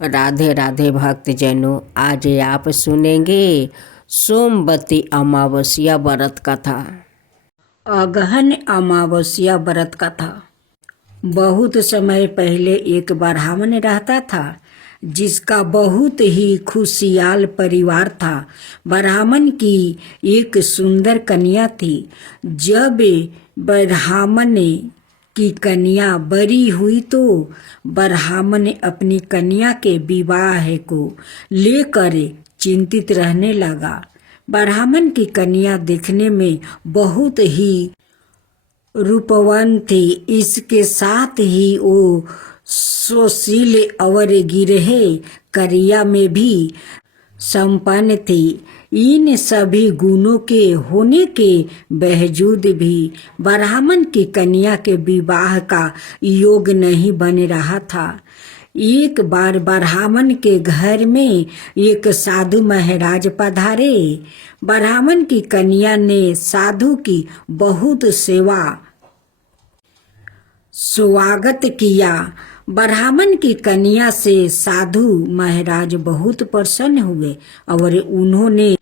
राधे राधे भक्तजनों, आज आप सुनेंगे सोमवती अमावस्या व्रत कथा। अगहन अमावस्या व्रत कथा। बहुत समय पहले एक ब्राह्मण रहता था जिसका बहुत ही खुशहाल परिवार था। ब्राह्मण की एक सुंदर कन्या थी। जब ब्राह्मण की कन्या बड़ी हुई तो ब्राह्मण ने अपनी कन्या के विवाह को लेकर चिंतित रहने लगा। ब्राह्मण की कन्या देखने में बहुत ही रूपवान थी। इसके साथ ही वो सुशील और गिरह करिया में भी संपन्न थी। इन सभी गुणों के होने के बावजूद भी ब्राह्मण की कन्या के विवाह का योग नहीं बन रहा था। एक बार ब्राह्मण के घर में एक साधु महाराज पधारे। ब्राह्मण की कन्या ने साधु की बहुत स्वागत किया। ब्राह्मण की कन्या से साधु महाराज बहुत प्रसन्न हुए और उन्होंने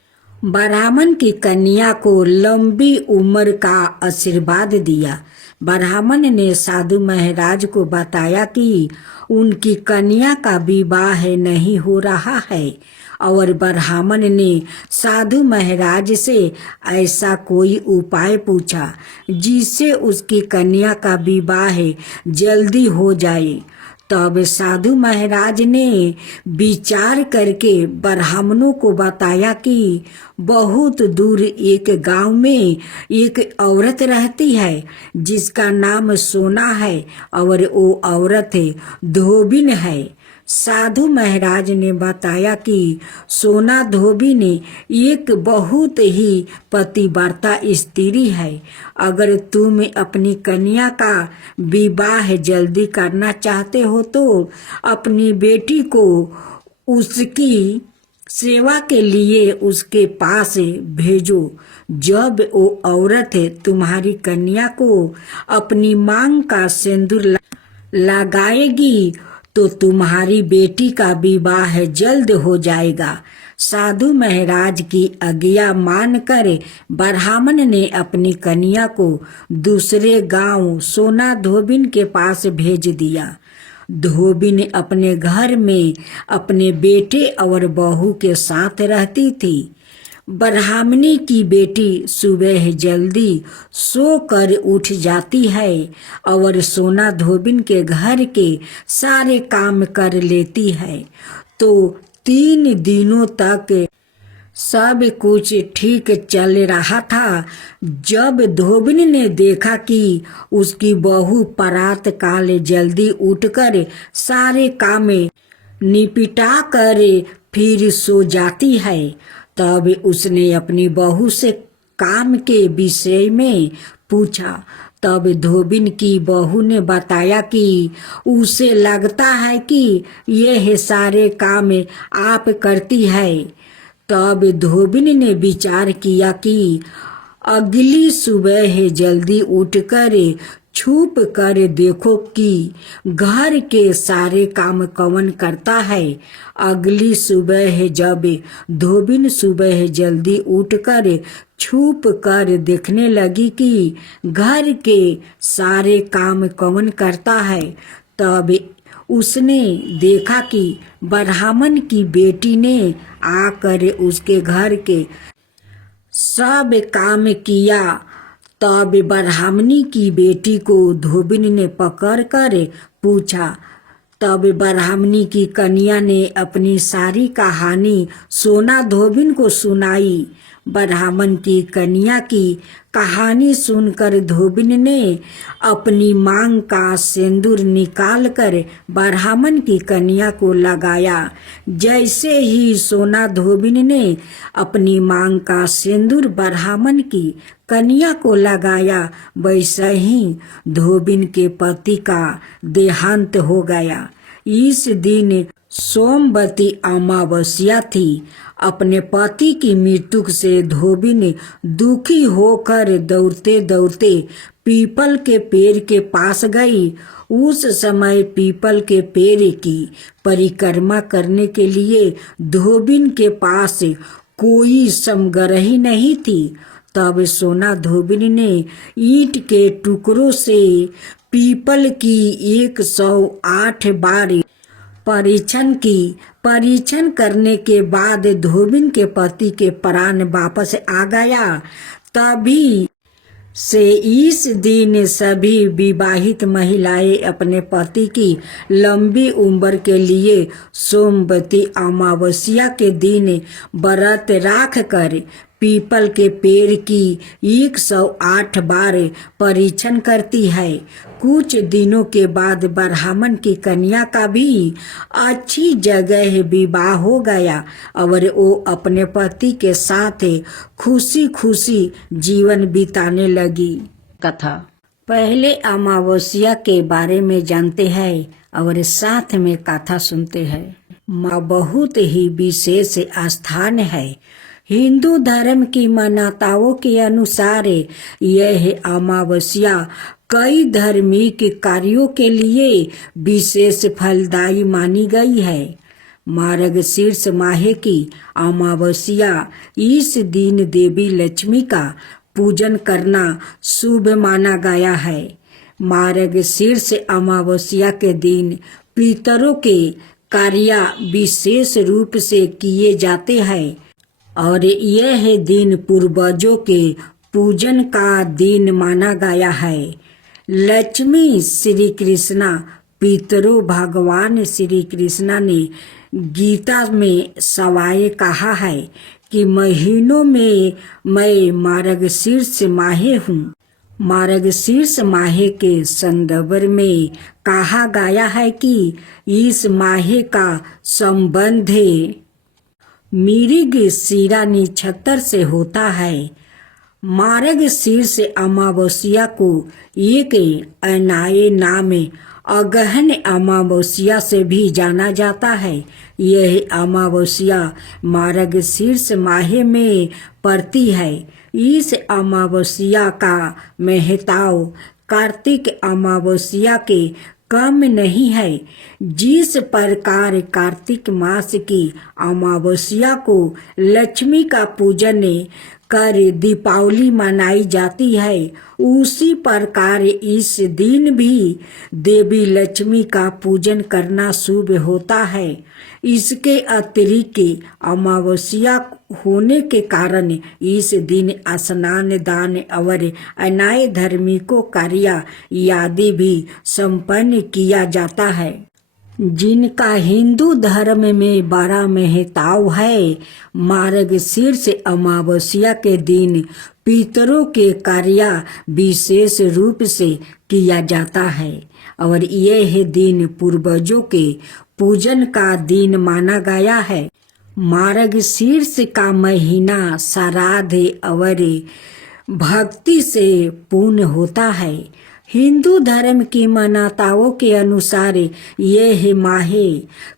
ब्राह्मण की कन्या को लंबी उम्र का आशीर्वाद दिया। ब्राह्मण ने साधु महाराज को बताया कि उनकी कन्या का विवाह नहीं हो रहा है और ब्राह्मण ने साधु महाराज से ऐसा कोई उपाय पूछा जिससे उसकी कन्या का विवाह जल्दी हो जाए। तब साधु महाराज ने विचार करके ब्राह्मणों को बताया कि बहुत दूर एक गांव में एक औरत रहती है जिसका नाम सोना है और वो औरत धोबिन है। साधु महाराज ने बताया कि सोना धोबिन एक बहुत ही पतिव्रता स्त्री है। अगर तुम अपनी कन्या का विवाह जल्दी करना चाहते हो तो अपनी बेटी को उसकी सेवा के लिए उसके पास भेजो। जब वो औरत तुम्हारी कन्या को अपनी मांग का सिंदूर लगाएगी तो तुम्हारी बेटी का विवाह जल्द हो जाएगा। साधु महाराज की आज्ञा मानकर ब्राह्मण ने अपनी कन्या को दूसरे गांव सोना धोबिन के पास भेज दिया। धोबिन अपने घर में अपने बेटे और बहू के साथ रहती थी। ब्राह्मणी की बेटी सुबह जल्दी सोकर उठ जाती है और सोना धोबिन के घर के सारे काम कर लेती है। तो 3 दिनों तक सब कुछ ठीक चल रहा था। जब धोबिन ने देखा कि उसकी बहू प्रातः काल जल्दी उठकर सारे काम निपटा कर फिर सो जाती है, तब उसने अपनी बहू से काम के विषय में पूछा। तब धोबिन की बहू ने बताया कि उसे लगता है कि यह सारे काम आप करती है। तब धोबिन ने विचार किया कि अगली सुबह जल्दी उठकर छुप कर देखो कि घर के सारे काम कौन करता है। अगली सुबह जब धोबिन सुबह जल्दी उठकर छुप कर देखने लगी कि घर के सारे काम कौन करता है, तब उसने देखा कि ब्राह्मण की बेटी ने आकर उसके घर के सब काम किया। तब ब्राह्मणी की बेटी को धोबिन ने पकड़कर पूछा। तब ब्राह्मणी की कन्या ने अपनी सारी कहानी सोना धोबिन को सुनाई। ब्राह्मण की कन्या की कहानी सुनकर धोबिन ने अपनी मांग का सिंदूर निकालकर ब्राह्मण की कन्या को लगाया। जैसे ही सोना धोबिन ने अपनी मांग का सिंदूर ब्राह्मण की कन्या को लगाया, वैसे ही धोबिन के पति का देहांत हो गया। इस दिन सोमवती अमावस्या थी। अपने पति की मृत्यु से धोबिन दुखी होकर दौड़ते दौड़ते पीपल के पेड़ के पास गई। उस समय पीपल के पेड़ की परिक्रमा करने के लिए धोबिन के पास कोई समग्रही नहीं थी। तब सोना धोबिन ने ईंट के टुकड़ों से पीपल की 108 बार परीक्षण करने के बाद धोबिन के पति के प्राण वापस आ गया। तभी से इस दिन सभी विवाहित महिलाएं अपने पति की लंबी उम्र के लिए सोमवती अमावस्या के दिन व्रत राख कर पीपल के पेड़ की 108 बार परीक्षण करती है। कुछ दिनों के बाद ब्राह्मण की कन्या का भी अच्छी जगह विवाह हो गया और वो अपने पति के साथ खुशी खुशी जीवन बिताने लगी। कथा पहले अमावस्या के बारे में जानते हैं और साथ में कथा सुनते हैं। माँ बहुत ही विशेष स्थान है। हिंदू धर्म की मान्यताओं के अनुसार यह अमावस्या कई धार्मिक कार्यों के लिए विशेष फलदायी मानी गई है। मार्गशीर्ष माह की अमावस्या, इस दिन देवी लक्ष्मी का पूजन करना शुभ माना गया है। मार्गशीर्ष अमावस्या के दिन पितरों के कार्य विशेष रूप से किए जाते हैं और यह दिन पूर्वजों के पूजन का दिन माना गया है। लक्ष्मी श्री कृष्णा पितरों भगवान श्री कृष्णा ने गीता में सवाए कहा है कि महीनों में मैं मार्गशीर्ष माह हूँ। मार्गशीर्ष माह के संदर्भ में कहा गया है कि इस माह का संबंध मृगशिरा नक्षत्र से होता है। मार्गशीर्ष अमावस्या को एक अन्य नाम अगहन अमावस्या से भी जाना जाता है। यह अमावस्या मार्गशीर्ष माह में पड़ती है। इस अमावस्या का महत्व कार्तिक अमावस्या के कम नहीं है। जिस प्रकार कार्तिक मास की अमावस्या को लक्ष्मी का पूजन कर दीपावली मनाई जाती है, उसी प्रकार इस दिन भी देवी लक्ष्मी का पूजन करना शुभ होता है। इसके अतिरिक्त अमावस्या होने के कारण इस दिन स्नान, दान और अन्य धार्मिक कार्य आदि भी संपन्न किया जाता है, जिनका हिंदू धर्म में बड़ा महत्व है। मार्गशीर्ष अमावस्या के दिन पितरों के कार्य विशेष रूप से किया जाता है और यह दिन पूर्वजों के पूजन का दिन माना गया है। मार्गशीर्ष का महीना श्राद्ध और भक्ति से पूर्ण होता है। हिंदू धर्म की मान्यताओं के अनुसार यह माह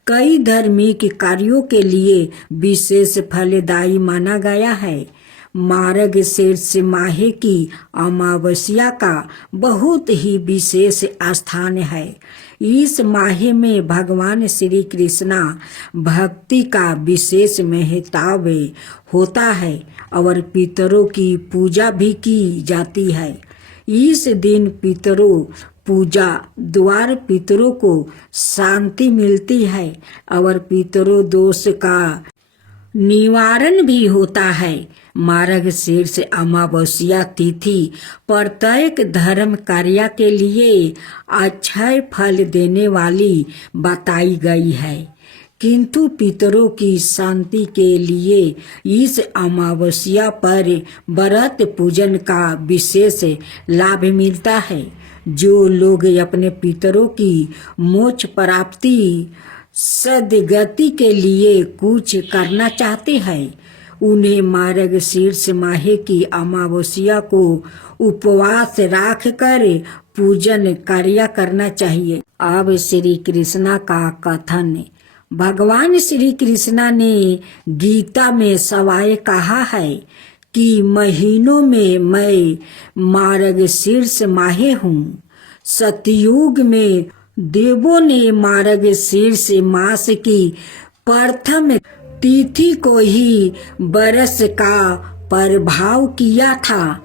कई धार्मिक कार्यों के लिए विशेष फलदायी माना गया है। मार्गशीर्ष माह की अमावस्या का बहुत ही विशेष स्थान है। इस माह में भगवान श्री कृष्णा भक्ति का विशेष महत्व होता है और पितरों की पूजा भी की जाती है। इस दिन पितरों पूजा द्वारा पितरों को शांति मिलती है और पितरों दोष का निवारण भी होता है। मार्गशीर्ष अमावस्या तिथि प्रत्येक धर्म कार्य के लिए अक्षय फल देने वाली बताई गई है, किंतु पितरों की शांति के लिए इस अमावस्या पर व्रत पूजन का विशेष लाभ मिलता है। जो लोग अपने पितरों की मोक्ष प्राप्ति सद्गति के लिए कुछ करना चाहते हैं, उन्हें मार्गशीर्ष माह की अमावस्या को उपवास राख कर पूजन कार्य करना चाहिए। अब श्री कृष्णा का कथन। भगवान श्री कृष्णा ने गीता में सवाए कहा है कि महीनों में मैं मार्गशीर्ष माहे हूँ। सतयुग में देवों ने मार्गशीर्ष मास की प्रथम तिथि को ही बरस का प्रभाव किया था।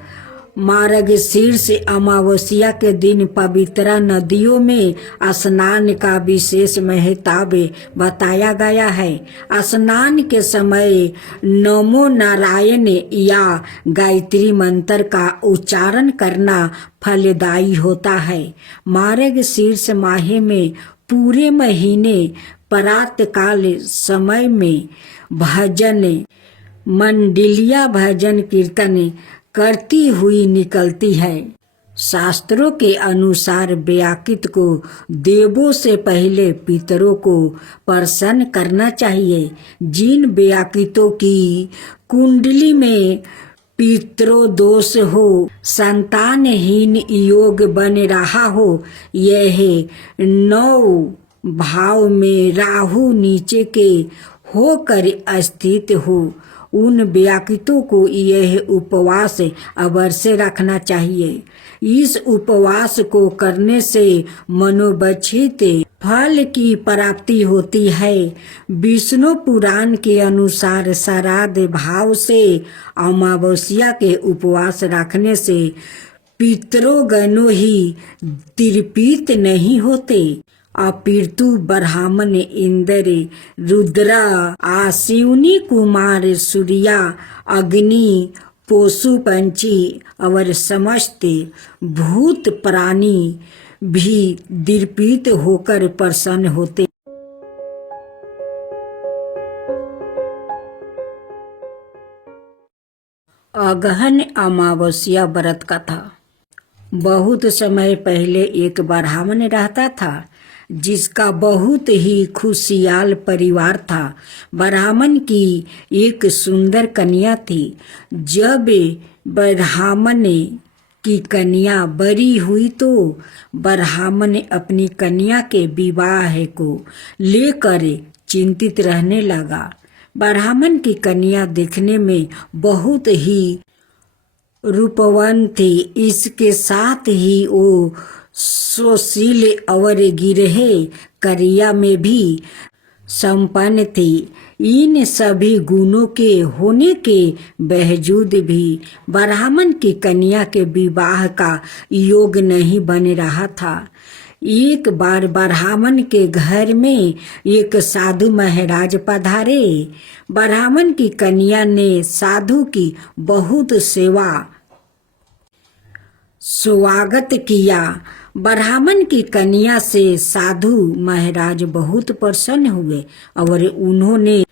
मार्गशीर्ष अमावस्या के दिन पवित्र नदियों में स्नान का विशेष महत्व बताया गया है। स्नान के समय नमो नारायण या गायत्री मंत्र का उच्चारण करना फलदायी होता है। मार्गशीर्ष माह में पूरे महीने प्रातःकाल समय में भजन मंडलियां भजन कीर्तन करती हुई निकलती है। शास्त्रों के अनुसार व्याकृत को देवों से पहले पितरों को प्रसन्न करना चाहिए। जिन व्याकृतों की कुंडली में पितरोदोष हो, संतानहीन योग बन रहा हो, यह 9 भाव में राहु नीचे के होकर स्थित हो, उन व्याकृतों को यह उपवास अवश्य रखना चाहिए। इस उपवास को करने से मनोवांछित फल की प्राप्ति होती है। विष्णु पुराण के अनुसार श्राद्ध भाव से अमावस्या के उपवास रखने से पितरोगणों ही तृप्त नहीं होते, अपितु ब्राह्मण, इंद्र, रुद्र, अश्विनी कुमार, सूर्य, अग्नि, पशु पंछी और समस्त भूत प्राणी भी तृप्त होकर प्रसन्न होते। अगहन अमावस्या व्रत कथा। बहुत समय पहले एक ब्राह्मण रहता था जिसका बहुत ही खुशहाल परिवार था। ब्राह्मण की एक सुंदर कन्या थी। जब ब्राह्मण की कन्या बड़ी हुई तो ब्राह्मण अपनी कन्या के विवाह को लेकर चिंतित रहने लगा। ब्राह्मण की कन्या देखने में बहुत ही रूपवान थी। इसके साथ ही वो सुशील और गिरहे क्रिया में भी संपन्न थी। इन सभी गुणों के होने के बावजूद भी ब्राह्मण की कन्या के विवाह का योग नहीं बन रहा था। एक बार ब्राह्मण के घर में एक साधु महाराज पधारे। ब्राह्मण की कन्या ने साधु की बहुत स्वागत किया। ब्राह्मण की कन्या से साधु महाराज बहुत प्रसन्न हुए और उन्होंने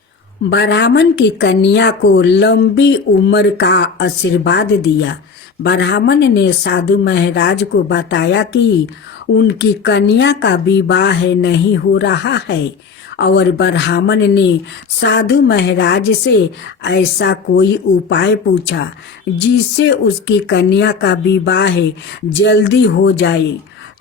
ब्राह्मण की कन्या को लंबी उम्र का आशीर्वाद दिया। ब्राह्मण ने साधु महाराज को बताया कि उनकी कन्या का विवाह नहीं हो रहा है और ब्राह्मण ने साधु महाराज से ऐसा कोई उपाय पूछा जिससे उसकी कन्या का विवाह जल्दी हो जाए।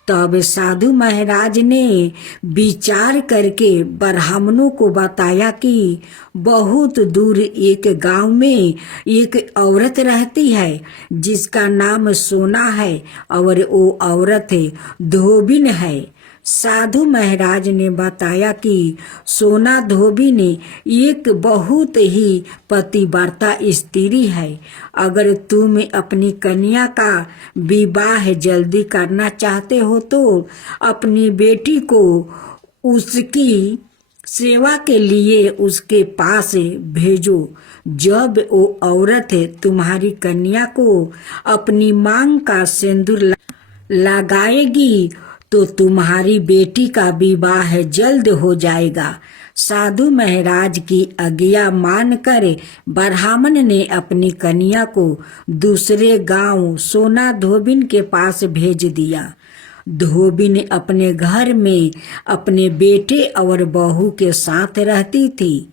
तब साधु महाराज ने विचार करके ब्राह्मणों को बताया कि बहुत दूर एक गांव में एक औरत रहती है जिसका नाम सोना है और वो औरत धोबिन है। साधु महाराज ने बताया कि सोना धोबिन एक बहुत ही पतिव्रता स्त्री है। अगर तुम अपनी कन्या का विवाह जल्दी करना चाहते हो तो अपनी बेटी को उसकी सेवा के लिए उसके पास भेजो। जब वो औरत तुम्हारी कन्या को अपनी मांग का सिंदूर लगाएगी तो तुम्हारी बेटी का विवाह जल्द हो जाएगा। साधु महाराज की आज्ञा मानकर ब्राह्मण ने अपनी कन्या को दूसरे गांव सोना धोबिन के पास भेज दिया। धोबिन अपने घर में अपने बेटे और बहू के साथ रहती थी।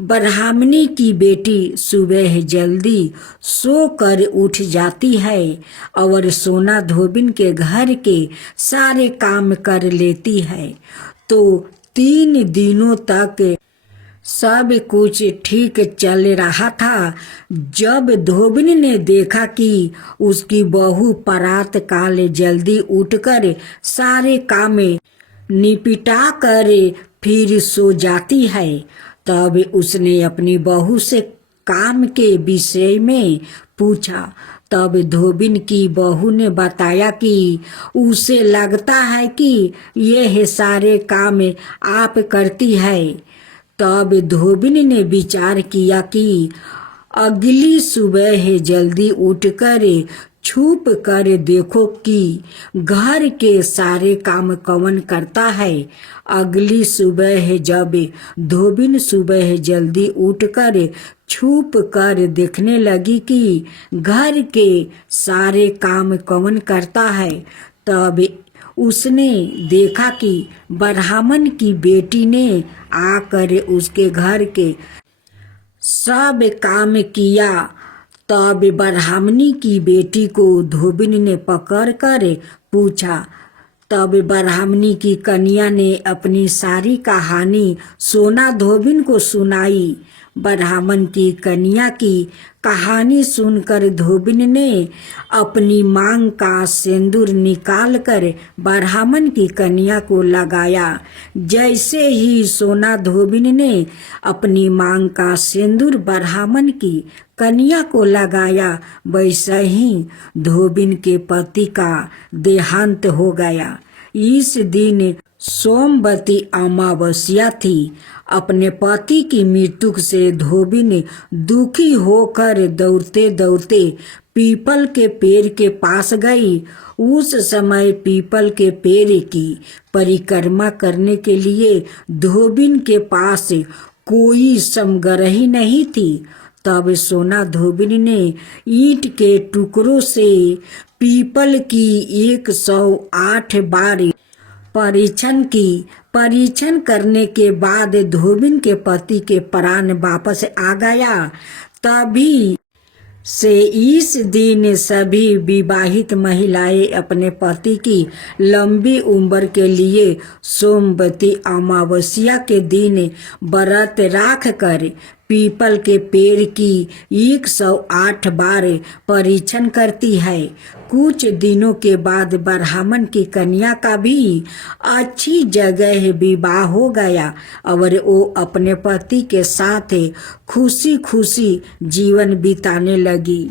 ब्राह्मणी की बेटी सुबह जल्दी सोकर उठ जाती है और सोना धोबिन के घर के सारे काम कर लेती है। तो 3 दिनों तक सब कुछ ठीक चल रहा था जब धोबिन ने देखा कि उसकी बहू प्रात काल जल्दी उठकर सारे काम निपटा कर फिर सो जाती है। तब उसने अपनी बहू से काम के विषय में पूछा। तब धोबिन की बहू ने बताया कि उसे लगता है कि यह सारे काम आप करती है। तब धोबिन ने विचार किया कि अगली सुबह जल्दी उठकर छुप कर देखो कि घर के सारे काम कौन करता है। अगली सुबह जब धोबिन सुबह जल्दी उठकर छुप कर देखने लगी कि घर के सारे काम कौन करता है, तब उसने देखा कि ब्राह्मण की बेटी ने आकर उसके घर के सब काम किया। तब ब्राह्मणी की बेटी को धोबिन ने पकड़ कर पूछा। तब ब्राह्मणी की कन्या ने अपनी सारी कहानी सोना धोबिन को सुनाई। ब्राह्मण की कन्या की कहानी सुनकर धोबिन ने अपनी मांग का सिंदूर निकालकर ब्राह्मण की कन्या को लगाया। जैसे ही सोना धोबिन ने अपनी मांग का सिंदूर ब्राह्मण की कन्या को लगाया, वैसे ही धोबिन के पति का देहांत हो गया। इस दिन सोमवती अमावस्या थी। अपने पति की मृत्यु से धोबिन दुखी होकर दौड़ते दौड़ते पीपल के पेड़ के पास गई। उस समय पीपल के पेड़ की परिक्रमा करने के लिए धोबिन के पास कोई समग्रही नहीं थी। तब सोना धोबिन ने ईंट के टुकड़ों से पीपल की 108 बार परीक्षण करने के बाद धोबिन के पति के प्राण वापस आ गया। तभी से इस दिन सभी विवाहित महिलाएं अपने पति की लंबी उम्र के लिए सोमवती अमावस्या के दिन व्रत राख कर पीपल के पेड़ की 108 बार परीक्षण करती है। कुछ दिनों के बाद ब्राह्मण की कन्या का भी अच्छी जगह विवाह हो गया और वो अपने पति के साथ खुशी खुशी जीवन बिताने लगी।